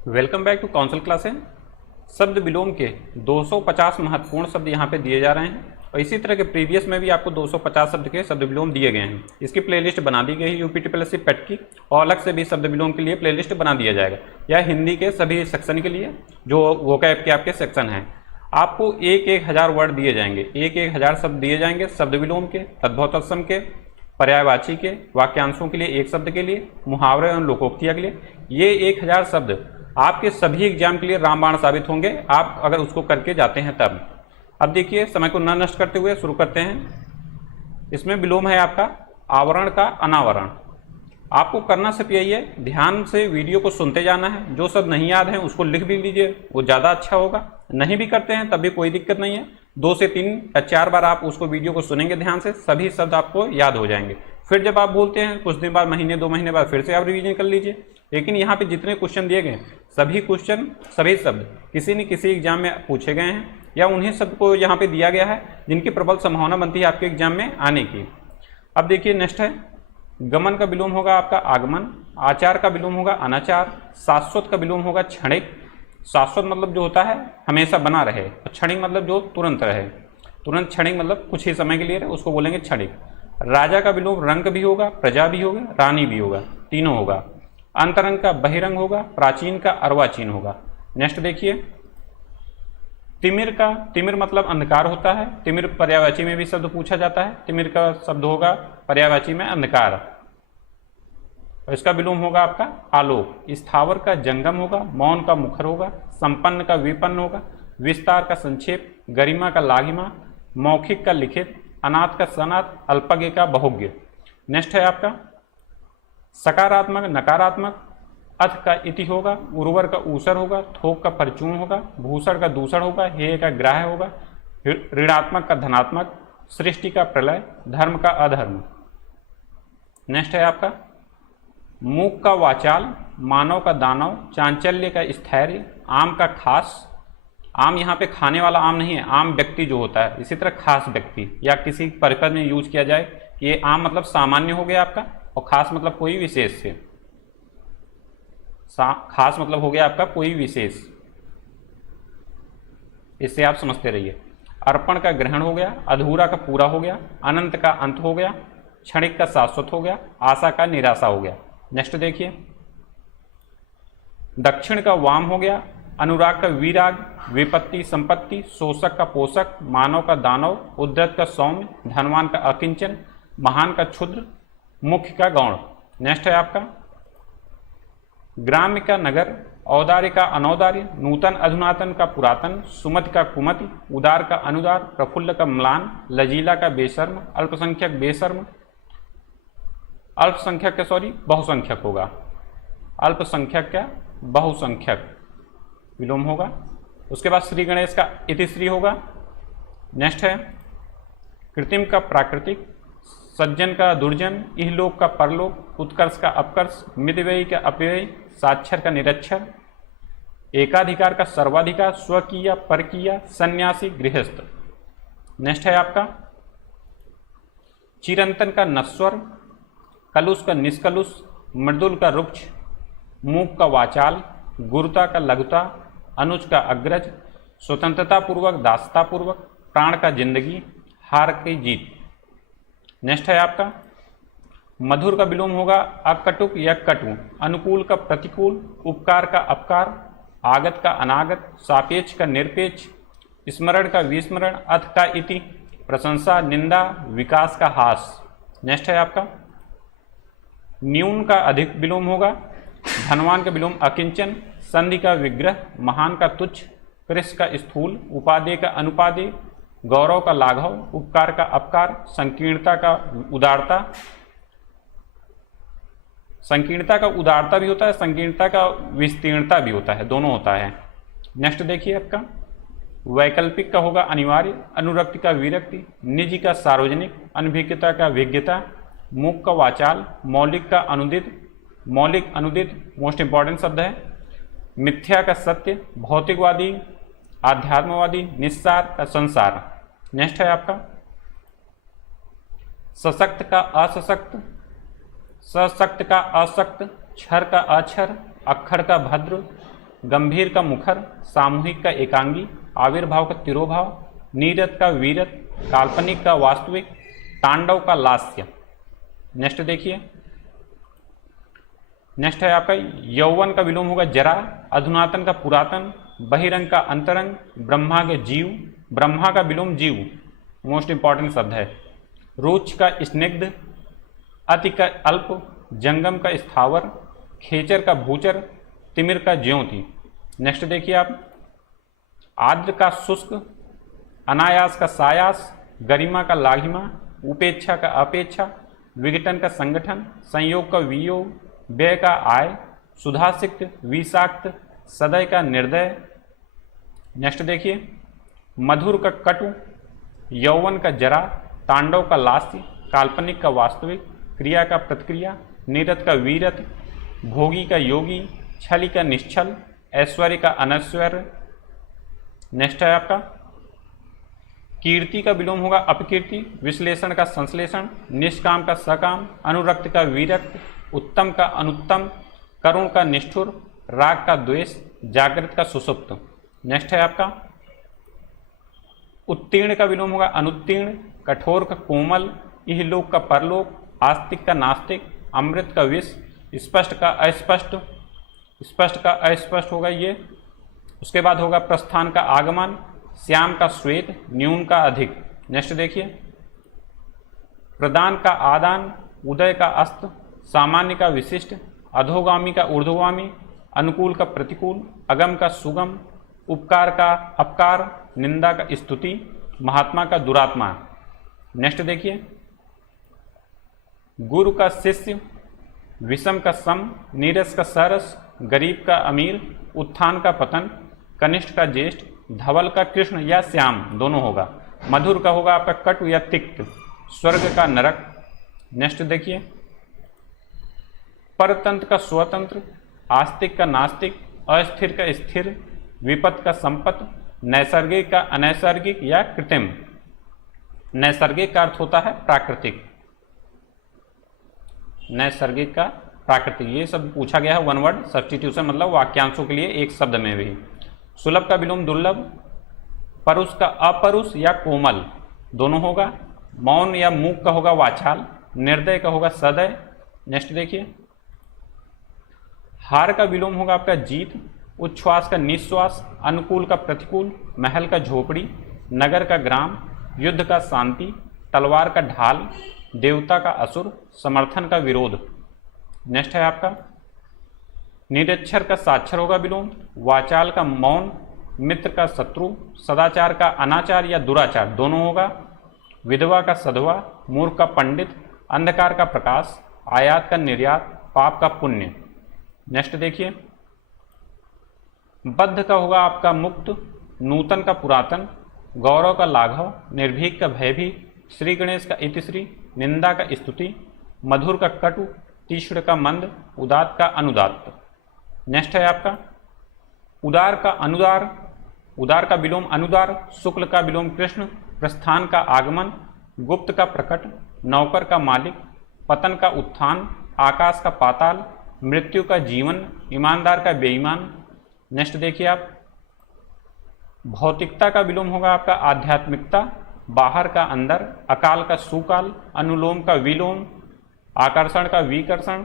Welcome back to council classes. शब्द विलोम के 250 महत्वपूर्ण शब्द यहाँ पे दिए जा रहे हैं और इसी तरह के प्रीवियस में भी आपको 250 शब्द के शब्द विलोम दिए गए हैं। इसकी प्लेलिस्ट बना दी गई है यूपीटीपीएससी पेट की, और अलग से भी शब्द विलोम के लिए प्लेलिस्ट बना दिया जाएगा। यह हिंदी के सभी सेक्शन के लिए जो वोकैब के आपके सेक्शन हैं। आपको एक हजार वर्ड दिए जाएंगे, एक हजार शब्द दिए जाएंगे शब्द विलोम के, तद्भव तत्सम के, पर्यायवाची के, वाक्यांशों के लिए एक शब्द के लिए, मुहावरे और लोकोक्तियाँ के लिए। ये 1000 शब्द आपके सभी एग्जाम के लिए रामबाण साबित होंगे, आप अगर उसको करके जाते हैं तब। अब देखिए, समय को न नष्ट करते हुए शुरू करते हैं। इसमें विलोम है आपका आवरण का अनावरण। आपको करना सिर्फ यही है, ध्यान से वीडियो को सुनते जाना है। जो शब्द नहीं याद है उसको लिख भी लीजिए, वो ज़्यादा अच्छा होगा। नहीं भी करते हैं तब भी कोई दिक्कत नहीं है, 2 से 3 या 4 बार आप उसको वीडियो को सुनेंगे ध्यान से, सभी शब्द आपको याद हो जाएंगे। फिर जब आप बोलते हैं कुछ दिन बाद, महीने 2 महीने बाद फिर से आप रिवीजन कर लीजिए। लेकिन यहाँ पे जितने क्वेश्चन दिए गए सभी क्वेश्चन, सभी शब्द किसी न किसी एग्जाम में पूछे गए हैं, या उन्हीं शब्द को यहाँ पे दिया गया है जिनकी प्रबल संभावना बनती है आपके एग्जाम में आने की। अब देखिए नेक्स्ट है, गमन का विलोम होगा आपका आगमन, आचार का विलोम होगा अनाचार, शाश्वत का विलोम होगा क्षणिक। शाश्वत मतलब जो होता है हमेशा बना रहे, और क्षणिक मतलब जो तुरंत रहे। तुरंत, क्षणिक मतलब कुछ ही समय के लिए रहे, उसको बोलेंगे क्षणिक। राजा का विलोम रंग भी होगा, प्रजा भी होगा, रानी भी होगा, तीनों होगा। अंतरंग का बहिरंग होगा, प्राचीन का अर्वाचीन होगा। नेक्स्ट देखिए, तिमिर का, तिमिर मतलब अंधकार होता है। तिमिर पर्यायवाची में भी शब्द पूछा जाता है। तिमिर का शब्द होगा पर्यायवाची में अंधकार, और इसका विलोम होगा आपका आलोक। स्थावर का जंगम होगा, मौन का मुखर होगा, संपन्न का विपन्न होगा, विस्तार का संक्षेप, गरिमा का लागिमा, मौखिक का लिखित, अनाथ का सनाथ, अल्पज्ञ का बहुज्ञ। नेक्स्ट है आपका सकारात्मक नकारात्मक, अथ का इति होगा, उर्वर का ऊसर होगा, थोक का परचून होगा, भूषण का दूषण होगा, हेय का ग्राह्य होगा, ऋणात्मक का धनात्मक, सृष्टि का प्रलय, धर्म का अधर्म। नेक्स्ट है आपका मूक का वाचाल, मानव का दानव, चांचल्य का स्थैर्य, आम का खास। आम यहाँ पे खाने वाला आम नहीं है, आम व्यक्ति जो होता है। इसी तरह खास व्यक्ति या किसी परिपद में यूज किया जाए कि ये आम मतलब सामान्य हो गया आपका, और खास मतलब कोई विशेष से। खास मतलब हो गया आपका कोई विशेष, इससे आप समझते रहिए। अर्पण का ग्रहण हो गया, अधूरा का पूरा हो गया, अनंत का अंत हो गया, क्षणिक का शाश्वत हो गया, आशा का निराशा हो गया। नेक्स्ट देखिए, दक्षिण का वाम हो गया, अनुराग का विराग, विपत्ति संपत्ति, शोषक का पोषक, मानव का दानव, उद्धत का सौम्य, धनवान का अकिंचन, महान का क्षुद्र, मुख्य का गौण। नेक्स्ट है आपका ग्राम्य का नगर, औदार्य का अनौदार्य, नूतन अधुनातन का पुरातन, सुमति का कुमति, उदार का अनुदार, प्रफुल्ल का म्लान, लजीला का बेशर्म, अल्पसंख्यक बेशर्म, अल्पसंख्यक का बहुसंख्यक होगा, अल्पसंख्यक का बहुसंख्यक विलोम होगा। उसके बाद श्री गणेश का इतिश्री होगा। नेक्स्ट है कृत्रिम का प्राकृतिक, सज्जन का दुर्जन, इहलोक का परलोक, उत्कर्ष का अपकर्ष, मितव्ययी का अपव्ययी, साक्षर का निरक्षर, एकाधिकार का सर्वाधिकार, स्वकीय परकीय, सन्यासी गृहस्थ। नेक्स्ट है आपका चिरंतन का नश्वर, कलुष का निष्कलुष, मृदुल का रुक्ष, मूक का वाचाल, गुरुता का लघुता, अनुज का अग्रज, स्वतंत्रता पूर्वक दासता पूर्वक, प्राण का जिंदगी, हार की जीत। नेक्स्ट है आपका मधुर का विलोम होगा अकटुक या कटु, अनुकूल का प्रतिकूल, उपकार का अपकार, आगत का अनागत, सापेक्ष का निरपेक्ष, स्मरण का विस्मरण, अथ का इति, प्रशंसा निंदा, विकास का हास। नेक्स्ट है आपका न्यून का अधिक विलोम होगा, धनवान का विलोम अकिंचन, संधि का विग्रह, महान का तुच्छ, कृष का स्थूल, उपादेय का अनुपादेय, गौरव का लाघव, उपकार का अपकार, संकीर्णता का उदारता। संकीर्णता का उदारता भी होता है, संकीर्णता का विस्तीर्णता भी होता है, दोनों होता है। नेक्स्ट देखिए आपका वैकल्पिक का होगा अनिवार्य, अनुरक्ति का विरक्ति, निजी का सार्वजनिक, अनभिज्ञता का विज्ञता, मूक का वाचाल, मौलिक का अनुदित, मौलिक अनुदित मोस्ट इंपॉर्टेंट शब्द है, मिथ्या का सत्य, भौतिकवादी, आध्यात्मवादी, निस्सार का संसार। नेक्स्ट है आपका सशक्त का असशक्त, सशक्त का असक्त, क्षर का अक्षर, अक्षर का भद्र, गंभीर का मुखर, सामूहिक का एकांगी, आविर्भाव का तिरोभाव, नीरत का वीरत, काल्पनिक का वास्तविक, तांडव का लास्य। नेक्स्ट देखिए, नेक्स्ट है आपका यौवन का विलोम होगा जरा, अधुनातन का पुरातन, बहिरंग का अंतरंग, ब्रह्मा के जीव, ब्रह्मा का विलोम जीव, मोस्ट इंपॉर्टेंट शब्द है। रुच का स्निग्ध, अति का अल्प, जंगम का स्थावर, खेचर का भूचर, तिमिर का ज्योति। नेक्स्ट देखिए आप, आर्द्र का शुष्क, अनायास का सायास, गरिमा का लाघिमा, उपेक्षा का अपेक्षा, विघटन का संगठन, संयोग का वियोग, व्यय का आय, सुधासिक्त, विषाक्त, सदय का निर्दय। नेक्स्ट देखिए, मधुर का कटु, यौवन का जरा, तांडव का लास्य, काल्पनिक का वास्तविक, क्रिया का प्रतिक्रिया, नीरत का वीरत, भोगी का योगी, छली का निश्छल, ऐश्वर्य का अनैश्वर्य। नेक्स्ट है आपका कीर्ति का विलोम होगा अपकीर्ति, विश्लेषण का संश्लेषण, निष्काम का सकाम, अनुरक्त का विरक्त, उत्तम का अनुत्तम, करुण का निष्ठुर, राग का द्वेष, जागृत का सुसुप्त। नेक्स्ट है आपका उत्तीर्ण का विलोम होगा अनुत्तीर्ण, कठोर का कोमल, इहलोक का परलोक, आस्तिक का नास्तिक, अमृत का विष, स्पष्ट का अस्पष्ट, स्पष्ट का अस्पष्ट होगा ये। उसके बाद होगा प्रस्थान का आगमन, श्याम का श्वेत, न्यून का अधिक। नेक्स्ट देखिए, प्रदान का आदान, उदय का अस्त, सामान्य का विशिष्ट, अधोगामी का ऊर्ध्वगामी, अनुकूल का प्रतिकूल, अगम का सुगम, उपकार का अपकार, निंदा का स्तुति, महात्मा का दुरात्मा। नेक्स्ट देखिए, गुरु का शिष्य, विषम का सम, नीरस का सरस, गरीब का अमीर, उत्थान का पतन, कनिष्ठ का ज्येष्ठ, धवल का कृष्ण या श्याम दोनों होगा, मधुर का होगा आपका कटु या तिक्त, स्वर्ग का नरक। नेक्स्ट देखिए, परतंत्र का स्वतंत्र, आस्तिक का नास्तिक, अस्थिर का स्थिर, विपत का संपत, नैसर्गिक का अनैसर्गिक या कृत्रिम। नैसर्गिक का अर्थ होता है प्राकृतिक, नैसर्गिक का प्राकृतिक, ये सब पूछा गया है वन वर्ड सब्स्टिट्यूशन, मतलब वाक्यांशों के लिए एक शब्द में भी। सुलभ का विलोम दुर्लभ, परुष का अपरुष या कोमल दोनों होगा, मौन या मूक का होगा वाचाल, निर्दय का होगा सदय। नेक्स्ट देखिए, हार का विलोम होगा आपका जीत, उच्छ्वास का निश्वास, अनुकूल का प्रतिकूल, महल का झोपड़ी, नगर का ग्राम, युद्ध का शांति, तलवार का ढाल, देवता का असुर, समर्थन का विरोध। नेक्स्ट है आपका निरक्षर का साक्षर होगा विलोम, वाचाल का मौन, मित्र का शत्रु, सदाचार का अनाचार या दुराचार दोनों होगा, विधवा का सधवा, मूर्ख का पंडित, अंधकार का प्रकाश, आयात का निर्यात, पाप का पुण्य। नेक्स्ट देखिए, बद्ध का होगा आपका मुक्त, नूतन का पुरातन, गौरव का लाघव, निर्भीक का भयभीत, श्री गणेश का इतिश्री, निंदा का स्तुति, मधुर का कटु, तीक्ष्ण का मंद, उदात का अनुदात। नेक्स्ट है आपका उदार का अनुदार, उदार का विलोम अनुदार, शुक्ल का विलोम कृष्ण, प्रस्थान का आगमन, गुप्त का प्रकट, नौकर का मालिक, पतन का उत्थान, आकाश का पाताल, मृत्यु का जीवन, ईमानदार का बेईमान। नेक्स्ट देखिए आप, भौतिकता का विलोम होगा आपका आध्यात्मिकता, बाहर का अंदर, अकाल का सुकाल, अनुलोम का विलोम, आकर्षण का विकर्षण,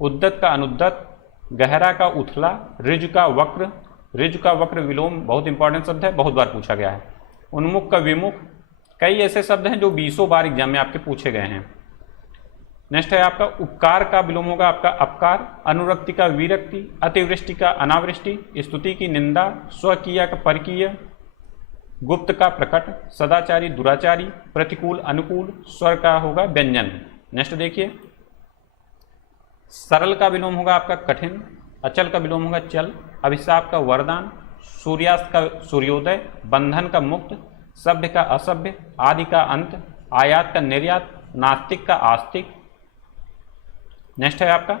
उद्दत का अनुद्दत, गहरा का उथला, ऋजु का वक्र, ऋजु का वक्र विलोम बहुत इंपॉर्टेंट शब्द है, बहुत बार पूछा गया है, उन्मुख का विमुख। कई ऐसे शब्द हैं जो 20 बार एग्जाम में आपके पूछे गए हैं। नेक्स्ट है आपका उपकार का विलोम होगा आपका अपकार, अनुरक्ति का विरक्ति, अतिवृष्टि का अनावृष्टि, स्तुति की निंदा, स्वकीय का परकीय, गुप्त का प्रकट, सदाचारी दुराचारी, प्रतिकूल अनुकूल, स्वर का होगा व्यंजन। नेक्स्ट देखिए, सरल का विलोम होगा आपका कठिन, अचल का विलोम होगा चल, अभिशाप का वरदान, सूर्यास्त का सूर्योदय, बंधन का मुक्त, सभ्य का असभ्य, आदि का अंत, आयात का निर्यात, नास्तिक का आस्तिक। नेक्स्ट है आपका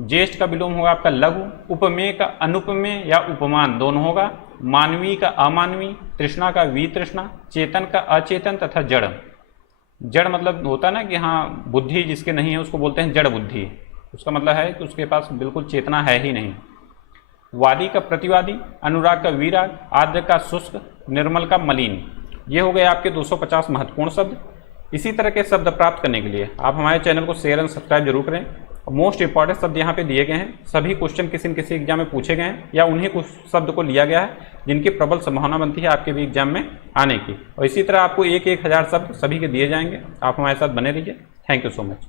ज्येष्ठ का विलोम होगा आपका लघु, उपमेय का अनुपमेय या उपमान दोनों होगा, मानवीय का अमानवीय, तृष्णा का वितृष्णा, चेतन का अचेतन तथा जड़। जड़ मतलब होता है ना कि हाँ बुद्धि जिसके नहीं है उसको बोलते हैं जड़ बुद्धि, उसका मतलब है कि उसके पास बिल्कुल चेतना है ही नहीं। वादी का प्रतिवादी, अनुराग का विराग, आर्द्र का शुष्क, निर्मल का मलिन। ये हो गए आपके 250 महत्वपूर्ण शब्द। इसी तरह के शब्द प्राप्त करने के लिए आप हमारे चैनल को शेयर एंड सब्सक्राइब जरूर करें। मोस्ट इंपॉर्टेंट शब्द यहाँ पे दिए गए हैं। सभी क्वेश्चन किसी न किसी एग्जाम में पूछे गए हैं या उन्हीं कुछ शब्द को लिया गया है जिनकी प्रबल संभावना बनती है आपके भी एग्जाम में आने की। और इसी तरह आपको 1-1000 शब्द सभी के दिए जाएंगे। आप हमारे साथ बने रहिए। Thank you so much.